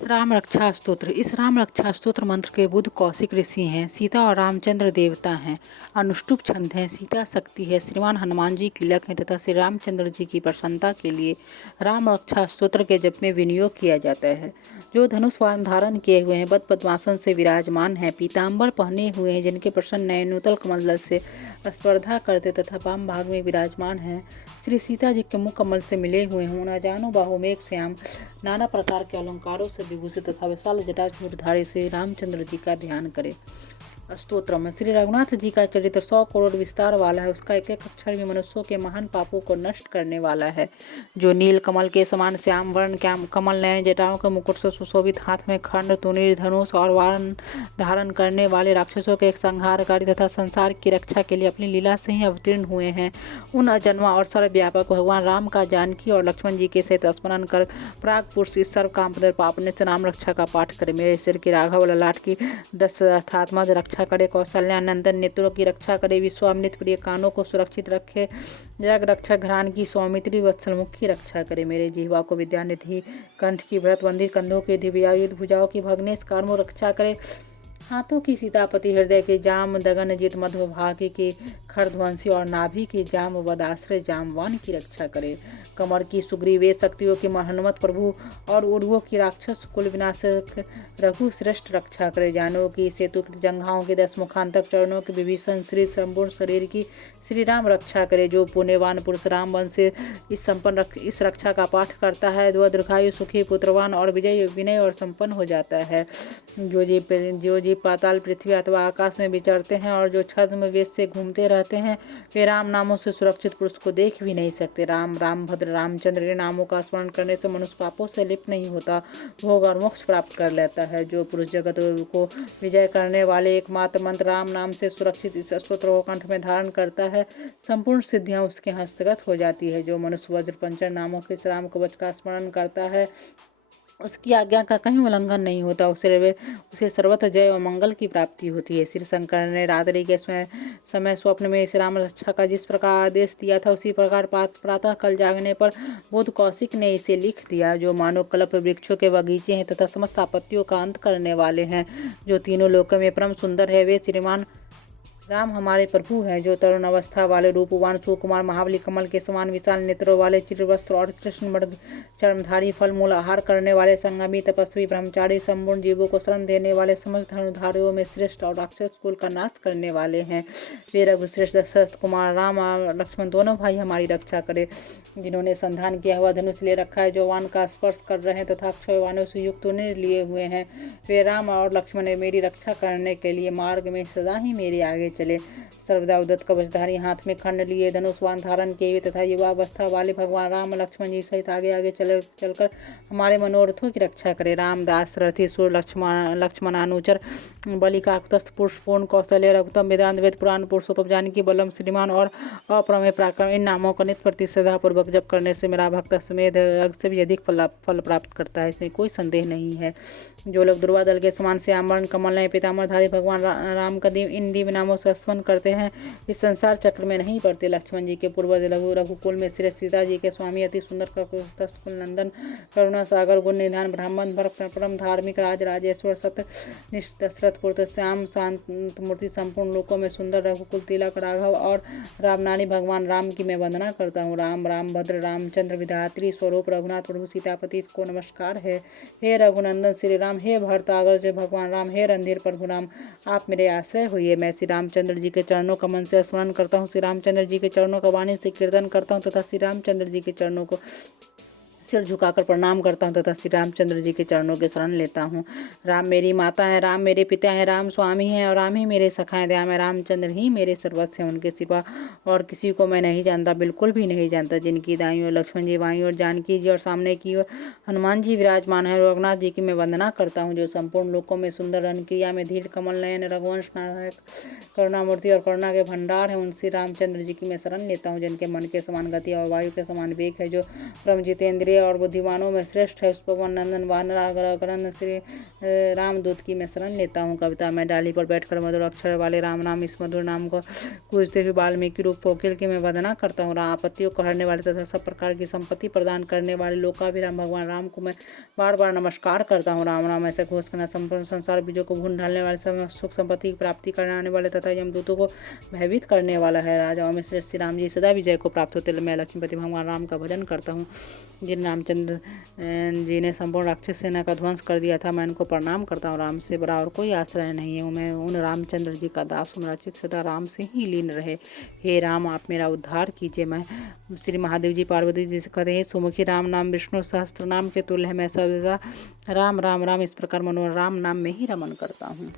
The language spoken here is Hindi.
राम रक्षा स्तोत्र। इस राम रक्षा स्तोत्र मंत्र के बुद्ध कौशिक ऋषि हैं। सीता और रामचंद्र देवता हैं। अनुष्टुप छंद है। सीता शक्ति है। श्रीमान हनुमान जी तिलक हैं तथा श्री रामचंद्र जी की प्रसन्नता के लिए राम रक्षा स्तोत्र के जप में विनियोग किया जाता है। जो धनुष वाहन धारण किए हुए हैं, बद पद्मासन से विराजमान हैं, पीताम्बर पहने हुए हैं, जिनके प्रसन्न नयनोतल कमल से स्पर्धा करते तथा वाम भाग में विराजमान हैं, श्री सीता जी के मुख कमल से मिले हुए हों, न जानो बाहु मेघ श्याम, नाना प्रकार के अलंकारों से विभूषित तथा विशाल जटाजूटधारी श्री रामचंद्र जी का ध्यान करें। स्तोत्र में श्री रघुनाथ जी का चरित्र 100 करोड़ विस्तार वाला है। उसका एक एक अक्षर भी मनुष्यों के महान पापों को नष्ट करने वाला है। जो नील कमल के समान श्याम वर्ण कमल नयन जटाओं के मुकुट से सुशोभित, हाथ में खंड तुनीर धनुष और वाण धारण करने वाले, राक्षसों के एक संहारकारी तथा संसार की रक्षा के लिए अपनी लीला से ही अवतीर्ण हुए हैं, उन अजन्मा और सर्वव्यापक भगवान राम का जानकी और लक्ष्मण जी के सहित स्मरण कर प्राग पुरुष इस सर्व काम पापने से नाम रक्षा का पाठ करे। मेरे सिर की राघव ललाट की दशरथात्मज रक्षा करे, कौशल्या नंदन नेत्रों की रक्षा करे, विश्वामित्र प्रिय कानों को सुरक्षित रखे, जग रक्षा घरान की सौमित्री वत्सल मुख की रक्षा करे। मेरे जिह्वा को विद्यानिधि, कंठ की व्रतबंदी, कंधों के दिव्यायुध, भुजाओं की भग्नेश कार्मो रक्षा करे, हाथों की सीतापति, हृदय के जाम दगन जित, मध्य भाग्य की खरध्वंसी और नाभि की जाम वदाश्रय जामवान की रक्षा करे। कमर की सुग्रीवे शक्तियों की हनुमत प्रभु और उर्वों की राक्षस कुल विनाशक रघु श्रेष्ठ रक्षा करे। जानों की सेतु जंघाओं के 10 मुखांतक चरणों के विभीषण श्री संपूर्ण शरीर की श्री राम रक्षा करे। जो पुण्यवान पुरुष राम वंश से इस रक्षा का पाठ करता है, वह दीर्घायु सुखी पुत्रवान और विनय और संपन्न हो जाता है। जो जीव पाताल पृथ्वी अथवा आकाश में विचरते हैं और जो छद्म वेश से घूमते रहते हैं, वे राम नामों से सुरक्षित पुरुष को देख भी नहीं सकते। राम रामभद्र रामचंद्र के नामों का स्मरण करने से मनुष्य पापों से लिप्त नहीं होता, भोग और मोक्ष प्राप्त कर लेता है। जो पुरुष जगत को विजय करने वाले एकमात्र मंत्र राम नाम से सुरक्षित इस स्तोत्र को कंठ में धारण करता है, संपूर्ण सिद्धियां उसके हस्तगत हो जाती है। जो मनुष्य वज्र पंचर नामों के इस राम कवच का स्मरण करता है, उसकी आज्ञा का कहीं उल्लंघन नहीं होता, उसे सर्वत्र जय और मंगल की प्राप्ति होती है। श्री शंकर ने रात्रि के समय स्वप्न में श्री राम रक्षा का जिस प्रकार आदेश दिया था, उसी प्रकार प्रातः कल जागने पर बुद्ध कौशिक ने इसे लिख दिया। जो मानव कल्प वृक्षों के बगीचे हैं तथा समस्त आपत्तियों का अंत करने वाले हैं, जो तीनों लोकों में परम सुंदर है, वे श्रीमान राम हमारे प्रभु हैं। जो तरुण अवस्था वाले रूपवान सुकुमार महाबली कमल के समान विशाल नेत्रों वाले चिरवस्त्र और कृष्ण मृग चर्मधारी फल मूल आहार करने वाले संगमी तपस्वी ब्रह्मचारी संपूर्ण जीवों को शरण देने वाले समस्त धनुधारियों में श्रेष्ठ और राक्षस कुल का नाश करने वाले हैं, वे रघुश्रेष्ठ दशरथ कुमार राम और लक्ष्मण दोनों भाई हमारी रक्षा करे। जिन्होंने संधान किया हुआ धनुष ले रखा है, जो वान का स्पर्श कर रहे हैं तथा अक्षय वानों से युक्त उन्हें लिए हुए हैं, वे राम और लक्ष्मण मेरी रक्षा करने के लिए मार्ग में सदा ही मेरे आगे चले। सर्वदा उदत कवचधारी, हाथ में खंड लिए, धनुष्वान धारण किए हुए तथा युवावस्था वाले भगवान राम लक्ष्मण जी सहित आगे आगे चलकर हमारे मनोरथों की रक्षा करे। रामदास रथी सुर लक्ष्मणानुचर बलि काकतस्थ पुरुष पूर्ण कौशल्य रघुतम वेदांत वेद पुराण पुरुषोत्तम जानकी बलम श्रीमान और अप्रमेय पराक्रम, इन नामों का नित्य प्रति श्रद्धा पूर्वक जप करने से मेरा भक्त समेत से भी अधिक फल प्राप्त करता है, इसमें कोई संदेह नहीं है। जो लोग दुर्वा दल के समान श्यामवर्ण कमल नयन पीताम्बरधारी भगवान राम का इन दिव्य नामों से स्मरण करते हैं, इस संसार चक्र में नहीं पड़ते। लक्ष्मण जी के पूर्वज रघुकुल में श्री सीता जी के स्वामी, अति सुंदर कुल नंदन, करुणा सागर, गुण निधान, ब्राह्मण परम धार्मिक, राजेश्वर सत्यनिष्ठ दशरथ पुत्र श्याम शांत मूर्ति, संपूर्ण लोकों में सुंदर रघुकुल तिलक राघव और रामनानी भगवान राम की मैं वंदना करता हूँ। राम रामभद्र रामचंद्र विधात्री स्वरूप रघुनाथ प्रभु सीतापति को नमस्कार है। हे रघुनंदन श्री राम, हे भरतागर जय भगवान राम, हे रणधीर प्रभु राम, आप मेरे आश्रय होइए। मैं श्री रामचंद्र जी के चरणों का मन से स्मरण करता हूँ, श्री रामचंद्र जी के चरणों का वाणी से कीर्तन करता हूँ तथा श्री रामचंद्र जी के चरणों को सिर झुकाकर प्रणाम करता हूँ तथा श्री रामचंद्र जी के चरणों के शरण लेता हूँ। राम मेरी माता है, राम मेरे पिता हैं, राम स्वामी हैं और राम ही मेरे सखा हैं। दया में रामचंद्र ही मेरे सर्वस्व हैं, उनके सिवा और किसी को मैं नहीं जानता, बिल्कुल भी नहीं जानता। जिनकी दाईं ओर लक्ष्मण जी, बाईं ओर जानकी जी और सामने की ओर हनुमान जी विराजमान है, रघुनाथ जी की मैं वंदना करता हूँ। जो संपूर्ण लोकों में सुंदर रन क्रिया में धीर कमल नयन रघुवंश नायक करुणामूर्ति और करुणा के भंडार है, उन श्री रामचंद्र जी की मैं शरण लेता हूँ। जिनके मन के समान गति और वायु के समान वेग है, जो परम जितेंद्रिय बड़े और बुद्धिमानों में श्रेष्ठ है। उस पवन नंदन वानरागण श्री रामदूत की मैं शरण लेता हूँ। कविता मैं डाली पर बैठकर मधुर अक्षर वाले राम नाम, इस मधुर नाम को पूजते हुए वाल्मीकि रूप कोकिल की मैं वंदना करता हूँ। आपत्तियों को हरने वाले तथा सब प्रकार की संपत्ति प्रदान करने वाले लोकाभिराम भगवान राम को मैं बार बार नमस्कार करता हूँ। राम राम ऐसे घोष करना संपूर्ण संसार बीजों को भून डालने वाले, सब सुख संपत्ति की प्राप्ति कराने वाले तथा यमदूतों को भयभीत करने वाला है। राजाओं में श्रेष्ठ श्री राम जी सदा विजय को प्राप्त होते। मैं लक्ष्मीपति भगवान राम का भजन करता हूँ। जिन रामचंद्र जी ने संपूर्ण राक्षस सेना का ध्वंस कर दिया था, मैं उनको प्रणाम करता हूँ। राम से बड़ा और कोई आश्रय नहीं है। मैं उन रामचंद्र जी का दास हूँ, मेरा चित्त सदा राम से ही लीन रहे। हे राम, आप मेरा उद्धार कीजिए। मैं श्री महादेव जी पार्वती जी से कहते हैं, सुमुखी राम नाम विष्णु सहस्त्र नाम के तुल्य है। मैं सदा राम राम राम इस प्रकार मनोरम राम नाम में ही रमन करता हूँ।